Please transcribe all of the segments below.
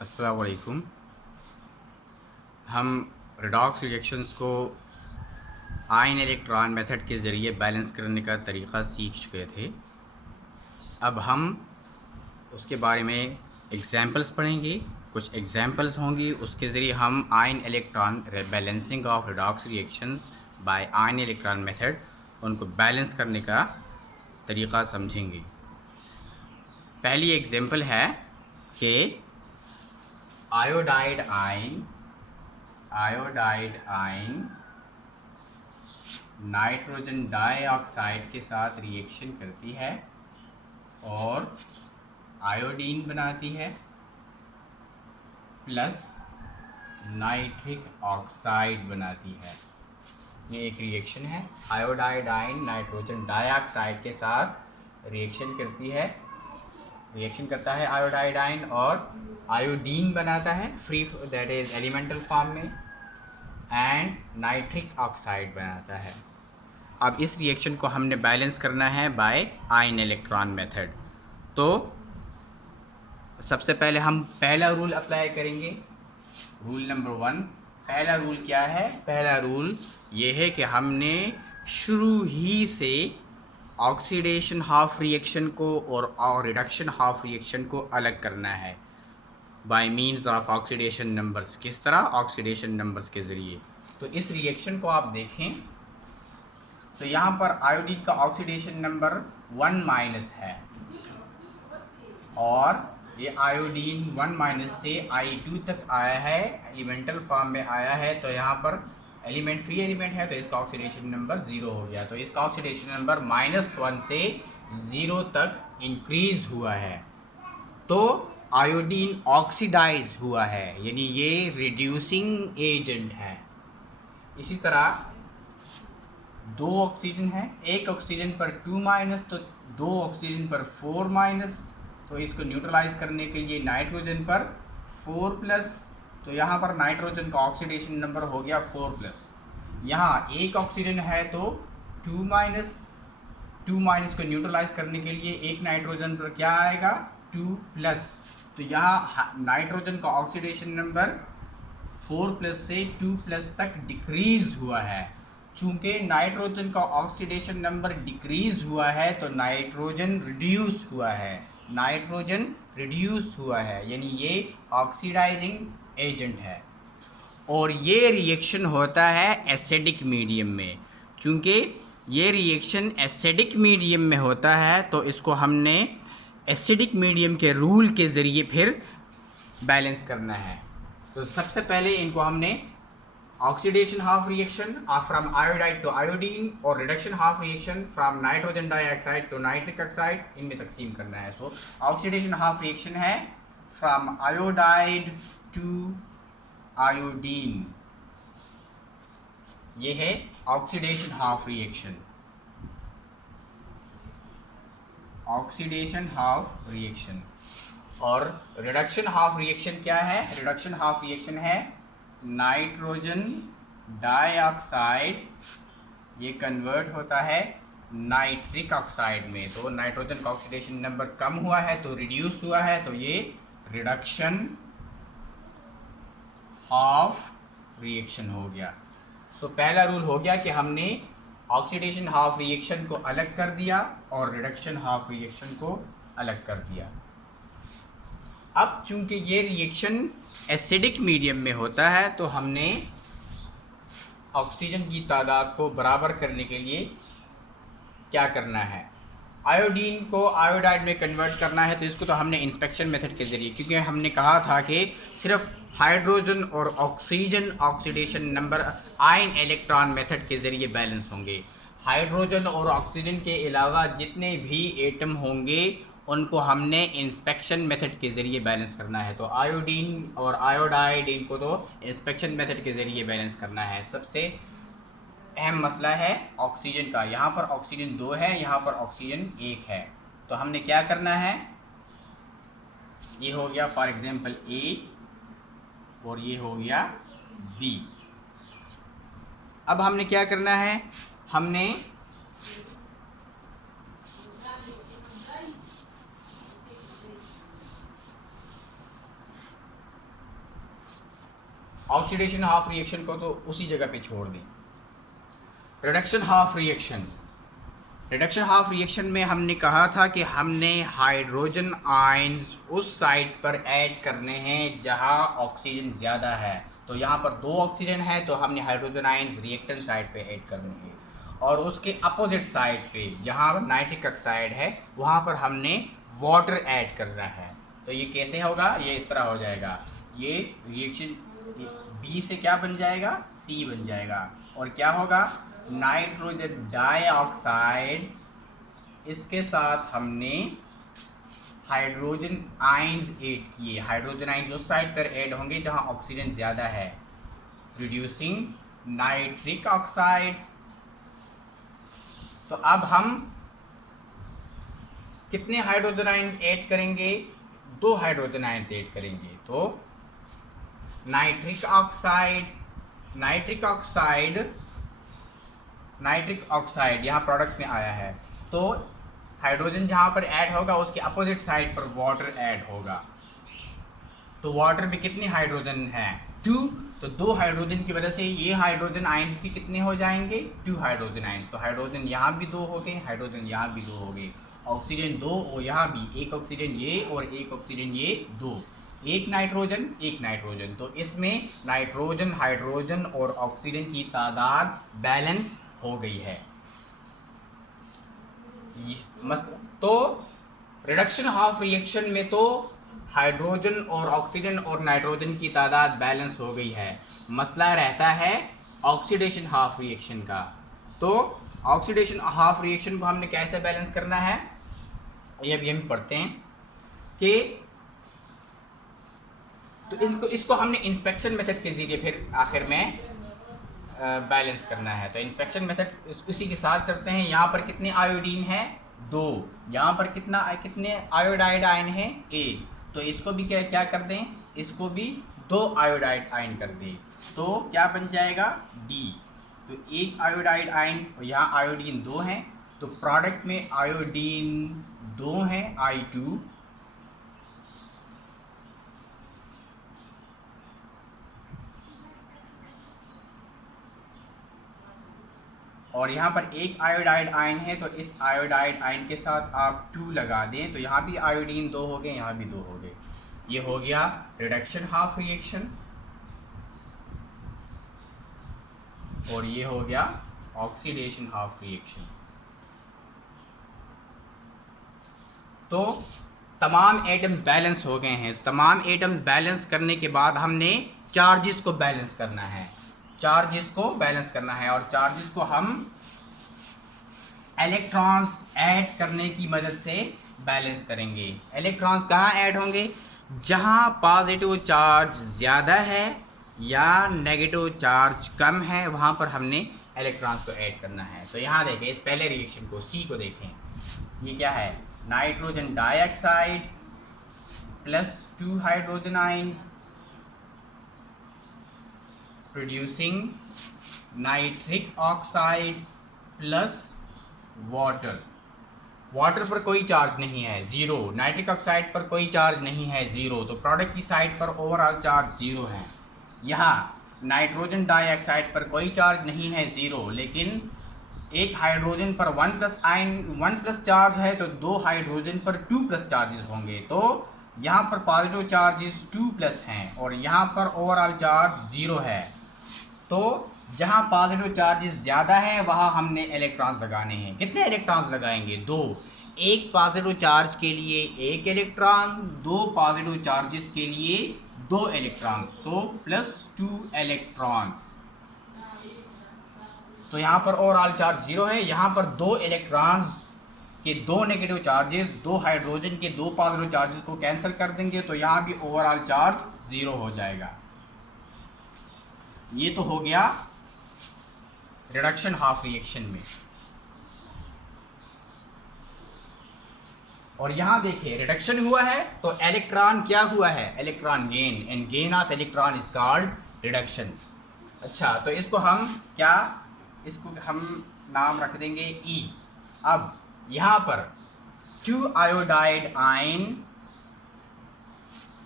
अस्सलाम वालेकुम। हम रेडॉक्स रिएक्शंस को आयन इलेक्ट्रॉन मेथड के ज़रिए बैलेंस करने का तरीक़ा सीख चुके थे। अब हम उसके बारे में एग्ज़ाम्पल्स पढ़ेंगे। कुछ एग्ज़ाम्पल्स होंगी, उसके ज़रिए हम ion electron balancing of redox reactions by ion electron method उनको बैलेंस करने का तरीक़ा समझेंगे। पहली एग्ज़ाम्पल है कि आयोडाइड आयन नाइट्रोजन डाइऑक्साइड के साथ रिएक्शन करती है और आयोडीन बनाती है प्लस नाइट्रिक ऑक्साइड बनाती है। ये एक रिएक्शन है। आयोडाइड आयन नाइट्रोजन डाइऑक्साइड के साथ रिएक्शन करता है आयोडाइड आयन और आयोडीन बनाता है free, that is elemental form में, एंड नाइट्रिक ऑक्साइड बनाता है। अब इस रिएक्शन को हमने बैलेंस करना है बाय आयन इलेक्ट्रॉन मेथड। तो सबसे पहले हम पहला रूल अप्लाई करेंगे। Rule number 1। पहला रूल क्या है? पहला रूल ये है कि हमने शुरू ही से ऑक्सीडेशन हाफ रिएक्शन को और रिडक्शन हाफ रिएक्शन को अलग करना है bye means of oxidation numbers. किस तरह? ऑक्सीडेशन नंबर्स के ज़रिए। तो इस रिएक्शन को आप देखें तो यहाँ पर आयोडीन का ऑक्सीडेशन नंबर 1- है और ये आयोडीन 1- से I2 तक आया है, एलिमेंटल फॉर्म में आया है। तो यहाँ पर एलिमेंट फ्री एलिमेंट है तो इसका ऑक्सीडेशन नंबर 0 हो गया। तो इसका ऑक्सीडेशन नंबर -1 से 0 तक इंक्रीज हुआ है। तो आयोडीन ऑक्सीडाइज हुआ है, यानी ये रिड्यूसिंग एजेंट है। इसी तरह 2 ऑक्सीजन है, एक ऑक्सीजन पर 2- तो 2 ऑक्सीजन पर 4-। तो इसको न्यूट्रलाइज करने के लिए नाइट्रोजन पर 4+। तो यहाँ पर नाइट्रोजन का ऑक्सीडेशन नंबर हो गया 4+। यहाँ एक ऑक्सीजन है तो 2-। 2- को न्यूट्रलाइज करने के लिए एक नाइट्रोजन पर क्या आएगा? 2+। तो यहाँ नाइट्रोजन का ऑक्सीडेशन नंबर 4+ से 2+ तक डिक्रीज हुआ है। चूंकि नाइट्रोजन का ऑक्सीडेशन नंबर डिक्रीज हुआ है तो नाइट्रोजन रिड्यूस हुआ है, यानी ये ऑक्सीडाइजिंग एजेंट है। और ये रिएक्शन होता है एसिडिक मीडियम में। चूंकि ये रिएक्शन एसिडिक मीडियम में होता है तो इसको हमने एसिडिक मीडियम के रूल के ज़रिए फिर बैलेंस करना है। तो सबसे पहले इनको हमने oxidation half reaction from iodide to iodine और reduction half reaction from nitrogen dioxide to nitric oxide, इनमें तकसीम करना है। सो ऑक्सीडेशन हाफ रिएक्शन है फ्रॉम आयोडाइड टू आयोडीन, ये है oxidation half reaction. Oxidation half reaction. और रिडक्शन हाफ रिएक्शन क्या है? रिडक्शन हाफ रिएक्शन है नाइट्रोजन डाइऑक्साइड, ये कन्वर्ट होता है नाइट्रिक ऑक्साइड में। तो नाइट्रोजन का ऑक्सीडेशन नंबर कम हुआ है तो रिड्यूस हुआ है, तो ये रिडक्शन हाफ रिएक्शन हो गया। सो पहला रूल हो गया कि हमने ऑक्सीडेशन हाफ रिएक्शन को अलग कर दिया और रिडक्शन हाफ रिएक्शन को अलग कर दिया। अब चूंकि ये रिएक्शन एसिडिक मीडियम में होता है तो हमने ऑक्सीजन की तादाद को बराबर करने के लिए क्या करना है? आयोडीन को आयोडाइड में कन्वर्ट करना है। तो इसको तो हमने इंस्पेक्शन मेथड के ज़रिए, क्योंकि हमने कहा था कि सिर्फ हाइड्रोजन और oxygen oxidation number ion electron method के ज़रिए बैलेंस होंगे। हाइड्रोजन और ऑक्सीजन के अलावा जितने भी एटम होंगे उनको हमने इंस्पेक्शन मेथड के ज़रिए बैलेंस करना है। तो आयोडीन और आयोडाइड इनको तो इंस्पेक्शन मेथड के ज़रिए बैलेंस करना है। सबसे अहम मसला है ऑक्सीजन का। यहाँ पर ऑक्सीजन 2 है, यहाँ पर ऑक्सीजन 1 है। तो हमने क्या करना है? ये हो गया फॉर एग्जांपल A और ये हो गया B। अब हमने क्या करना है? हमने ऑक्सीडेशन हाफ रिएक्शन को तो उसी जगह पे छोड़ दें। Reduction half reaction, reduction half reaction में हमने कहा था कि हमने हाइड्रोजन आयंस उस साइड पर ऐड करने हैं जहां ऑक्सीजन ज़्यादा है। तो यहाँ पर 2 ऑक्सीजन है तो हमने हाइड्रोजन आयंस रिएक्टेंट साइड पे ऐड करने हैं, और उसके अपोजिट साइड पे जहाँ नाइट्रिक ऑक्साइड है वहाँ पर हमने वाटर ऐड करना है। तो ये कैसे होगा, ये इस तरह हो जाएगा, ये रिएक्शन B से क्या बन जाएगा, C बन जाएगा, और क्या होगा, नाइट्रोजन डाइऑक्साइड, इसके साथ हमने हाइड्रोजन आयंस ऐड किए। हाइड्रोजन आयंस उस साइड पर ऐड होंगे जहां ऑक्सीजन ज़्यादा है, प्रोड्यूसिंग नाइट्रिक ऑक्साइड। तो अब हम कितने हाइड्रोजन आयंस ऐड करेंगे, 2 हाइड्रोजन आयंस ऐड करेंगे। तो nitric oxide, nitric oxide, nitric oxide यहाँ प्रोडक्ट्स में आया है, तो हाइड्रोजन जहाँ पर ऐड होगा उसके अपोजिट साइड पर वाटर ऐड होगा। तो वाटर में कितने हाइड्रोजन हैं, 2। तो 2 हाइड्रोजन की वजह से ये हाइड्रोजन आयंस भी कितने हो जाएंगे, 2 हाइड्रोजन आयंस। तो हाइड्रोजन यहाँ भी 2 हो गए, हाइड्रोजन यहाँ भी 2 हो गए, ऑक्सीजन 2 और यहाँ भी 1 ऑक्सीजन ये और 1 ऑक्सीजन ये, 2, 1 नाइट्रोजन 1 नाइट्रोजन। तो इसमें नाइट्रोजन, हाइड्रोजन और ऑक्सीजन की तादाद बैलेंस हो गई है। तो रिडक्शन हाफ रिएक्शन में तो हाइड्रोजन और ऑक्सीजन और नाइट्रोजन की तादाद बैलेंस हो गई है। मसला रहता है ऑक्सीडेशन हाफ रिएक्शन का। तो ऑक्सीडेशन हाफ रिएक्शन को हमने कैसे बैलेंस करना है, ये अभी हम पढ़ते हैं कि तो इसको हमने इंस्पेक्शन मेथड के ज़रिए फिर आखिर में बैलेंस करना है। तो इंस्पेक्शन मेथड उसी के साथ चलते हैं। यहाँ पर कितने आयोडीन है, 2। यहाँ पर कितने आयोडाइड आयन है, 1। तो इसको भी क्या कर दें, इसको भी 2 आयोडाइड आयन कर दें, तो क्या बन जाएगा, D। तो 1 आयोडाइड आयन, यहाँ आयोडीन 2 हैं, तो प्रोडक्ट में आयोडीन 2 है, I2, और यहाँ पर 1 आयोडाइड आयन है, तो इस आयोडाइड आयन के साथ आप 2 लगा दें, तो यहाँ भी आयोडीन 2 हो गए, यहाँ भी 2 हो गए। ये हो गया रिडक्शन हाफ रिएक्शन, और ये हो गया ऑक्सीडेशन हाफ रिएक्शन। तो तमाम एटम्स बैलेंस हो गए हैं। तमाम एटम्स बैलेंस करने के बाद हमने चार्जेस को बैलेंस करना है, चार्जेस को बैलेंस करना है, और चार्जेस को हम इलेक्ट्रॉन्स ऐड करने की मदद से बैलेंस करेंगे। इलेक्ट्रॉन्स कहाँ ऐड होंगे, जहाँ पॉजिटिव चार्ज ज़्यादा है या नेगेटिव चार्ज कम है, वहाँ पर हमने इलेक्ट्रॉन्स को ऐड करना है। तो यहाँ देखें, इस पहले रिएक्शन को, सी को देखें, ये क्या है, nitrogen dioxide plus 2 hydrogen ions producing nitric oxide plus water. Water पर कोई चार्ज नहीं है, 0। नाइट्रिक ऑक्साइड पर कोई चार्ज नहीं है, 0। तो प्रोडक्ट की साइड पर ओवरऑल चार्ज 0 है। यहाँ नाइट्रोजन डाइऑक्साइड पर कोई चार्ज नहीं है, 0, लेकिन एक हाइड्रोजन पर 1+ चार्ज है, तो 2 हाइड्रोजन पर 2+ चार्जेस होंगे। तो यहाँ पर पॉजिटिव चार्जेस 2+ हैं और यहाँ पर ओवरऑल चार्ज 0 है। तो जहाँ पॉजिटिव चार्जेस ज़्यादा हैं वहाँ हमने इलेक्ट्रॉन्स लगाने हैं। कितने इलेक्ट्रॉन्स लगाएंगे, 2। एक पॉजिटिव चार्ज के लिए 1 इलेक्ट्रॉन, 2 पॉजिटिव चार्जेस के लिए 2 इलेक्ट्रॉन, सो +2 इलेक्ट्रॉन्स। तो यहाँ पर ओवरऑल चार्ज 0 है। यहाँ पर 2 इलेक्ट्रॉन्स के 2 नेगेटिव चार्जेस, 2 हाइड्रोजन के 2 पॉजिटिव चार्जेस को कैंसिल कर देंगे, तो यहाँ भी ओवरऑल चार्ज 0 हो जाएगा। ये तो हो गया रिडक्शन हाफ रिएक्शन में। और यहाँ देखिए रिडक्शन हुआ है तो इलेक्ट्रॉन क्या हुआ है, electron gain, and gain of electron is called reduction. अच्छा, तो इसको हम नाम रख देंगे E। अब यहाँ पर 2 आयोडाइड आयन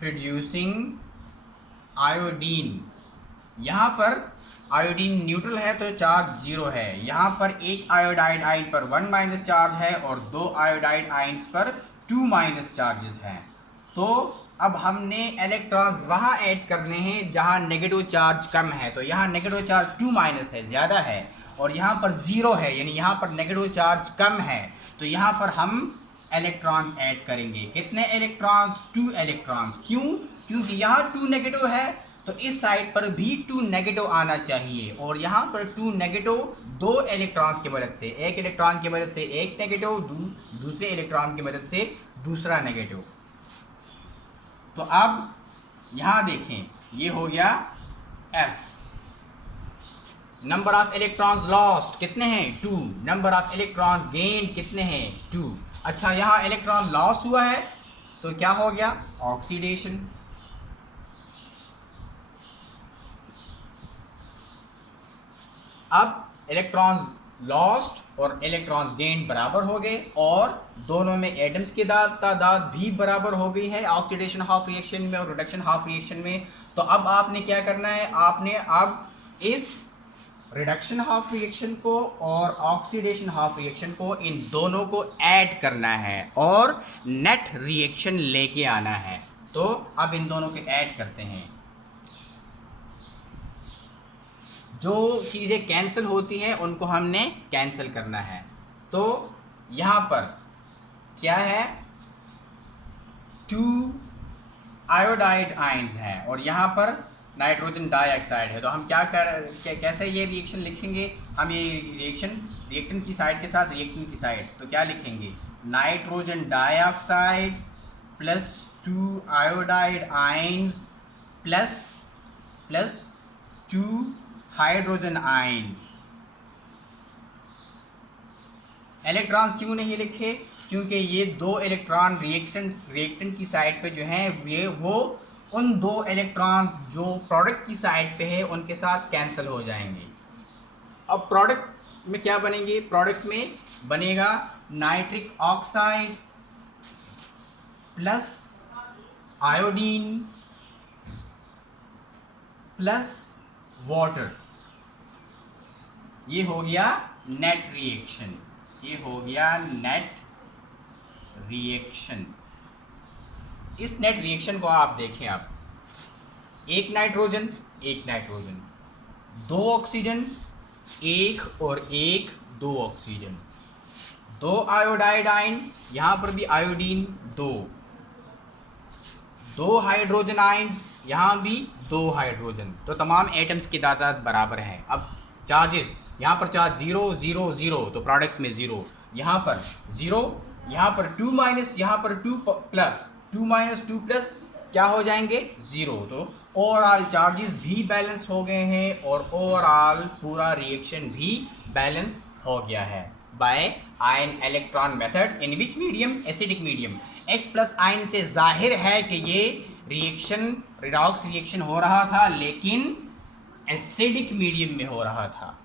प्रोड्यूसिंग आयोडीन यहाँ पर आयोडीन न्यूट्रल है तो चार्ज 0 है। यहाँ पर एक आयोडाइड आयन पर 1 माइनस चार्ज है और 2 आयोडाइड आयन्स पर 2 माइनस चार्जेस हैं। तो अब हमने इलेक्ट्रॉन्स वहाँ ऐड करने हैं जहाँ नेगेटिव चार्ज कम है। तो यहाँ नेगेटिव चार्ज 2 माइनस है, ज़्यादा है, और यहाँ पर 0 है, यानी यहाँ पर नेगेटिव चार्ज कम है। तो यहाँ पर हम इलेक्ट्रॉन्स ऐड करेंगे। कितने इलेक्ट्रॉन्स? 2 इलेक्ट्रॉन्स। क्यों? क्योंकि यहाँ 2 नेगेटिव है तो इस साइड पर भी 2 नेगेटिव आना चाहिए, और यहाँ पर 2 नेगेटिव 2 इलेक्ट्रॉन्स की मदद से, एक इलेक्ट्रॉन की मदद से एक नेगेटिव, दूसरे इलेक्ट्रॉन की मदद से दूसरा नेगेटिव। तो अब यहाँ देखें, ये हो गया F। Number of electrons lost कितने हैं? 2। नंबर ऑफ इलेक्ट्रॉन्स गेन्ड कितने हैं? 2। अच्छा, यहाँ इलेक्ट्रॉन लॉस हुआ है तो क्या हो गया? ऑक्सीडेशन। अब इलेक्ट्रॉन्स लॉस्ट और इलेक्ट्रॉन्स गेन बराबर हो गए, और दोनों में एटम्स की तादाद भी बराबर हो गई है ऑक्सीडेशन हाफ रिएक्शन में और रिडक्शन हाफ रिएक्शन में। तो अब आपने क्या करना है? आपने अब इस रिडक्शन हाफ रिएक्शन को और ऑक्सीडेशन हाफ रिएक्शन को, इन दोनों को ऐड करना है और नेट रिएक्शन लेके आना है। तो अब इन दोनों को ऐड करते हैं। जो चीज़ें कैंसिल होती हैं उनको हमने कैंसिल करना है। तो यहाँ पर क्या है? 2 आयोडाइड आयन्स हैं और यहाँ पर नाइट्रोजन डाइऑक्साइड है। तो हम कैसे ये रिएक्शन लिखेंगे? हम ये रिएक्टेंट की साइड के साथ रिएक्टेंट की साइड, तो क्या लिखेंगे? Nitrogen dioxide plus 2 iodide ions plus 2 hydrogen ions. Electrons क्यों नहीं लिखे? क्योंकि ये 2 इलेक्ट्रॉन रिएक्टेंट की साइड पे जो हैं वो उन 2 इलेक्ट्रॉन्स जो प्रोडक्ट की साइड पे है उनके साथ कैंसिल हो जाएंगे। अब प्रोडक्ट में क्या बनेंगे? प्रोडक्ट्स में बनेगा nitric oxide plus iodine plus water. ये हो गया नेट रिएक्शन। ये हो गया नेट रिएक्शन। इस नेट रिएक्शन को आप देखें, आप एक नाइट्रोजन, 2 ऑक्सीजन, 1 और 1, 2 ऑक्सीजन, 2 आयोडाइड आयन, यहाँ पर भी आयोडीन 2 हाइड्रोजन आयन, यहाँ भी 2 हाइड्रोजन। तो तमाम एटम्स की तादाद बराबर हैं। अब चार्जेस, यहाँ पर चार्ज 0 0 0, तो प्रोडक्ट्स में 0, यहाँ पर 0, यहाँ पर 2 माइनस, यहाँ पर 2 प्लस, 2 माइनस 2 प्लस क्या हो जाएंगे? 0। तो ओवरऑल चार्जेस भी बैलेंस हो गए हैं और ओवरऑल पूरा रिएक्शन भी बैलेंस हो गया है by ion electron method. In which medium? Acidic medium. H+ ion से जाहिर है कि ये रिएक्शन रिडॉक्स रिएक्शन हो रहा था, लेकिन एसिडिक मीडियम में हो रहा था।